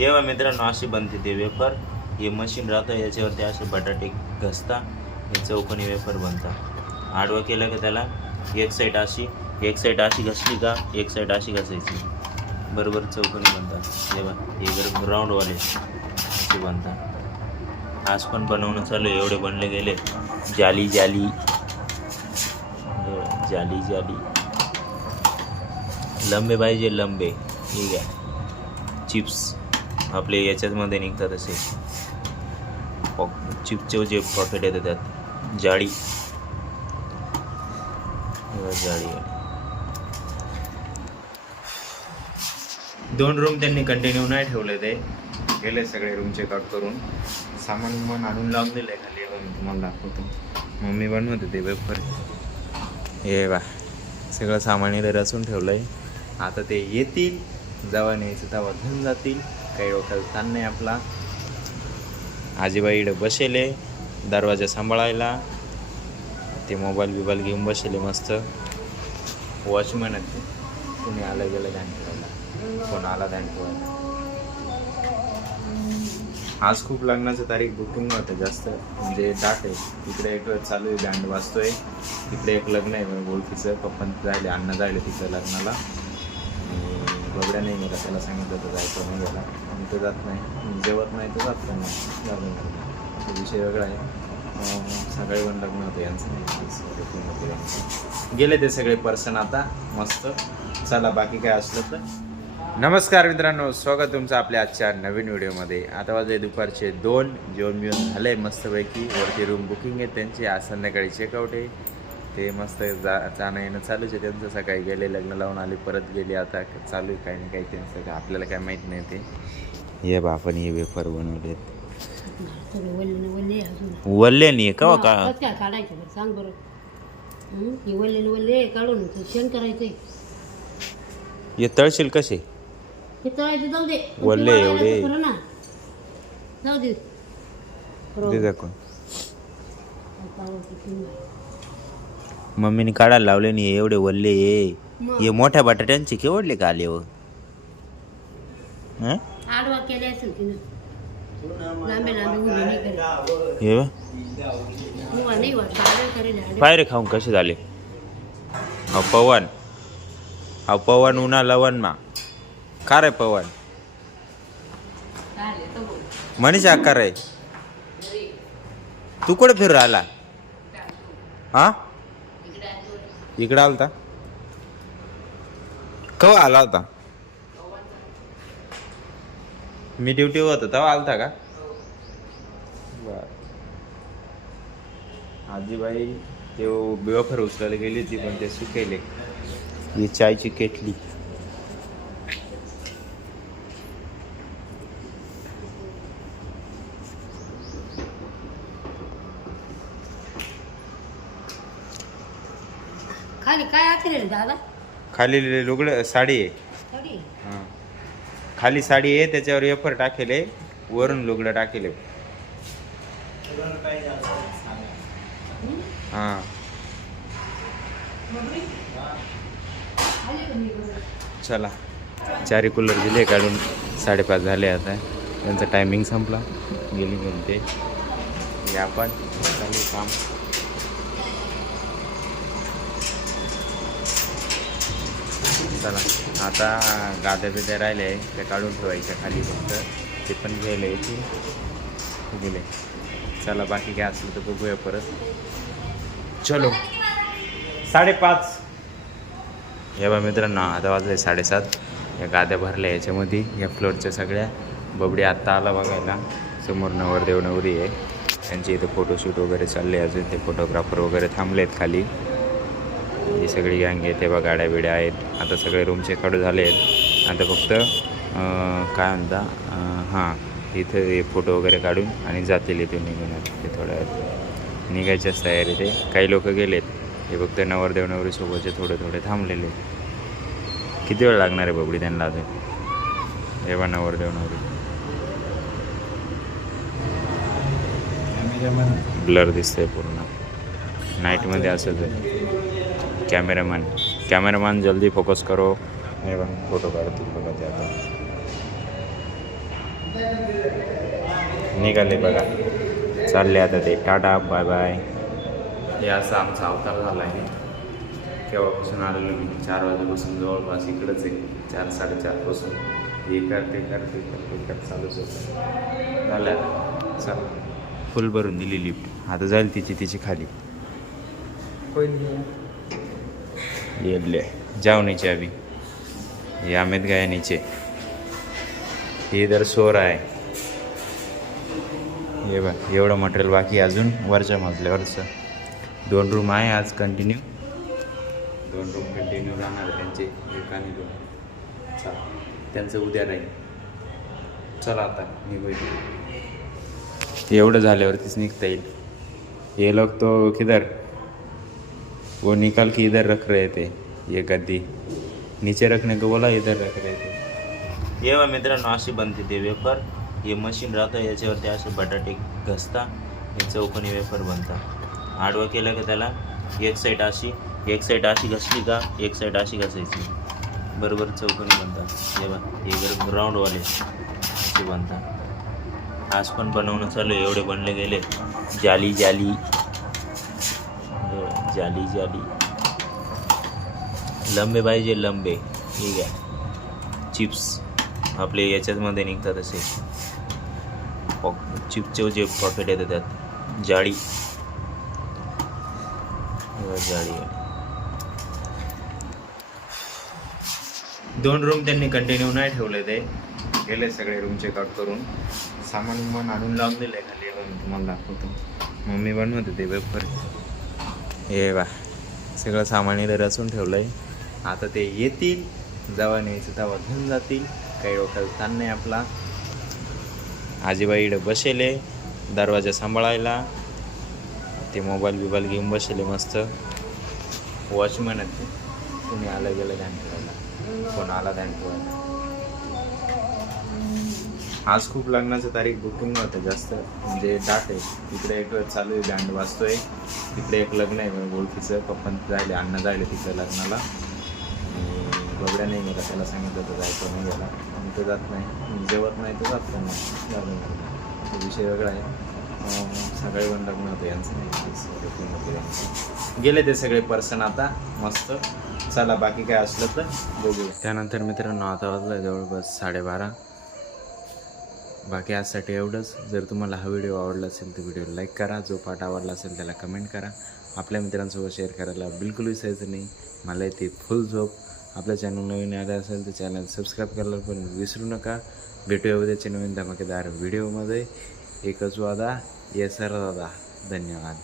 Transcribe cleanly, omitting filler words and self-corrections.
हे बघा मित्रांनो, अशी बनते ते वेफर. हे मशीन राहतं, याच्यावरती असे बटाटे घसता, हे चौकोनी वेफर बनतात. आडवं केलं का त्याला एक साईड अशी घसली का एक साईड अशी घसायची, बरोबर चौकोनी बनतात. हे बघा, हे राऊंडवाले असे बनतात. आज पण बनवणं चालू आहे, एवढे बनले गेले. जाली जाली जाली जाली लंबे पाहिजे, लंबे. ठीक आहे. चिप्स आपले याच्यामध्ये निघतात असे चिप्सचे जे पॉकेट येतात त्यात जाळी जाळी. 2 रूम त्यांनी कंटिन्यू नाही ठेवले, ते गेले सगळे रूम चेकआउट करून. सामान मन आणून लावून दिलं आहे खाली. मी तुम्हाला दाखवतो. मम्मी बनवत होते वेफर. हे बा, सगळं सामान इथे रचून ठेवलं आहे. आता ते येतील, जेव्हा न्यायचं तेव्हा घेऊन जातील. काही डोक्याला ताण नाही आपला. आजीबाई इकडे बसेले दरवाजा सांभाळायला. ते मोबाईल घेऊन बसेले मस्त. वॉचमॅन आहेत, कोणी आलं गेलं ध्यान ठेवायला, कोण आला ध्यान ठेवायला. आज खूप लग्नाचं तारीख बुकिंग होतं जास्त, म्हणजे दाट आहे. तिकडे एक चालू आहे, बँड वाजतोय. तिकडे एक लग्न आहे ओळखीचं, पप्पन जायले, अण्णा जायले तिकडे लग्नाला. बबड्या नाही गेला, त्याला सांगितलं तर जायचं, नाही गेला. आणि तो जात नाही, जेवत नाही तो जात नाही. तो विषय वेगळा आहे. सकाळी पण लग्न होतं यांचं, गेले ते सगळे पर्सन आता मस्त. चला बाकी काय असलं तर. नमस्कार मित्रांनो, स्वागत तुमचं आपल्या आजच्या नवीन व्हिडिओमध्ये. आता वाजले दुपारचे 2. जेवण बिवून झालं आहे मस्तपैकी. वरती रूम बुकिंग आहे त्यांची, आज संध्याकाळी चेकआउट आहे. ते मस्त जाणं येणं चालूच आहे त्यांचं. सकाळी गेले, लग्न लावून आले, परत गेले. आता चालू आहे काही ना काही त्यांचं, आपल्याला काय माहीत नाही ते. हे बापन हे वेफर बनवले वल्ले नाही का काय काढायचं बरं सांग बरं. हे वल्ले काढून शेण करायचंय. हे तळशील कसे हे तळायचं, जाऊ दे. वल्ले एवढे ना, जाऊ दे. दाखवून मम्मीने काढायला लावले नाही एवढे वल्ले. हे मोठ्या बटाट्यांचे केवढले का आले? आडवा केले असेल की लांबे उभे नाही करेल. हे उभा नाही वाटत, आडवे करेल. पायरे खाऊन कसे झाले? पवन उन्हा लवन मा का रे पवन मनीषा आकार आहे. तू कुठे फिरू आला? हा, इकडे आलता केव्हा आला होता? मी ड्युटीवर होतो तेव्हा आलता का? बर. आजीबाई ते वेफर उचलायला गेली होती, पण ते सुकेले. ही चायची केटली. खाली काय आखिर दादा? खाली लुगडं साडी आहे. हां, खाली साडी आहे, त्याच्यावर वेफर टाकेले, वरून लुगडं टाकेले. हां, चला. 4 कूलर दिले काढून, 5:30 झाले. आता त्यांचा टायमिंग संपला, गेली म्हणते. हे आपण चालू काम. चला आता गाद्या बिद्या राहिले आहे, त्या काढून ठेवायच्या खाली, फक्त ते पण घ्यायला येतील. गेले. चला बाकी काय असलं तर बघूया परत. चलो 5:30. हे बा मित्रांनो, आता वाजले 7:30. या गाद्या भरल्या याच्यामध्ये, या फ्लोअरच्या सगळ्या. बबडी आत्ता आला बघायला. समोर नवरदेव नवरी आहे, त्यांची इथं फोटोशूट वगैरे चालले. अजून ते फोटोग्राफर वगैरे थांबले आहेत खाली. ही सगळी गँग आहे, ते बघा गाड्या बिड्या आहेत. आता सगळे रूम चेकआउट झाले आहेत. आता फक्त काय म्हणता, हां, इथं हे फोटो वगैरे काढून आणि जातील इथे निघून. ते थोड्या वेळात निघायच्याच तयारी. ते काही लोक गेलेत. हे फक्त नवरदेव नवरीसोबतचे थोडे थांबलेले. किती वेळ लागणार आहे बबडी त्यांना अजून? हे बा नवरदेव नवरी. ब्लर दिसतंय पूर्ण. नाईटमध्ये असंच आहे. कॅमेरामॅन जल्दी फोकस करो. हे बघ फोटो काढतील बघा ते आता. निघाले बघा, चालले आता ते. Tata bye bye. हे असं आमचा अवतार झाला आहे. केव्हापासून आलेलो मी 4 वाजेपासून जवळपास इकडंच आहे. 4-4:30पासून हे कर चालूच होतं. झालं आता चल. फुल भरून दिली लिफ्ट. आता जाईल तिची खाली. येले जाओ नीचे अभी. ये अमित गया नीचे. हे इधर सो रहा है. हे बघ एवढं मटेरियल बाकी अजून वरच्या मजल्यावरचं. 2 रूम आहे आज कंटिन्यू. 2 रूम कंटिन्यू राहणार त्यांचे. 1 आणि 2. चला त्यांचं उद्या राहील. चला आता निघू. एवढं झाल्यावरतीच निघता येईल. ये लोग तो किधर वो निकाल के इधर रख रहे थे. ये गद्दी नीचे रखने को बोला, इधर रख रहे थे. ये मित्रांनो अशी बनते ते वेफर. हे मशीन राहतं, याच्यावरती असे बटाटे घसता. हे चौकोनी वेफर बनतात. आडवं केलं का त्याला एक साईड अशी घसली का एक साईड अशी घसायची. बरोबर चौकोनी बनतात. हे बघ हे राऊंडवाले असे बनतात. आज पण बनवणं चालू आहे. एवढे बनले गेले. जाली लंबे पाहिजे लंबे. ठीक आहे. चिप्स आपले याच्यामध्ये निघतात असे चिप्सचे जे पॉकेट येतात त्यात जाळी. जाळी 2 रूम त्यांनी कंटिन्यू नाही ठेवले. ते गेले सगळे रूम चेकआउट करून. सामान आणून लावून दिलं खाली. तुम्हाला दाखवतो. मम्मी बनवत होते वेफर. हे बा सगळं सामान इथं रचून ठेवलं आहे. आता ते येतील, जेव्हा न्यायचं तेव्हा घेऊन जातील. काही डोक्याला ताण नाही आपला. आजीबाई इकडे बसेले दरवाजा सांभाळायला. ते मोबाईल घेऊन बसले मस्त. वॉचमॅन आहेत ते. कोणी आलं गेलं ध्यान ठेवायला. कोण आला ध्यान ठेवायला. आज खूप लग्नाचं तारीख बुकिंग होतं जास्त. म्हणजे डाट आहे. इकडे एक चालू आहे बँड वाजतोय. तिकडे एक लग्न आहे ओळखीचं. पप्पा जायले अण्णा जायले तिकडे लग्नाला. बबड्या नाही गेला. त्याला सांगितलं तर जायचं नाही गेला. मी तर जात नाही. जेवत नाही तर जात नाही. तो विषय वेगळा आहे. सगळे पण लग्न होतं यांचं नाही. गेले ते सगळे पर्सन आता मस्त. चला बाकी काय असलं तर बघू. त्यानंतर मित्रांनो आता वाजलं जवळपास 12:30. बाकी आजसाठी एवढंच. जर तुम्हाला हा व्हिडिओ आवडला असेल तर व्हिडिओ लाईक करा. जो पार्ट आवडला असेल त्याला कमेंट करा. आपल्या मित्रांसोबत शेअर करायला बिलकुल विसरायचं नाही. मला येते फुल झोप. आपल्या चॅनल नवीन आलं असेल तर चॅनल सबस्क्राईब करायला पण विसरू नका. भेटूया उद्याच्या नवीन धमाकेदार व्हिडिओमध्ये. एकच वादा, ये सर दादा. धन्यवाद.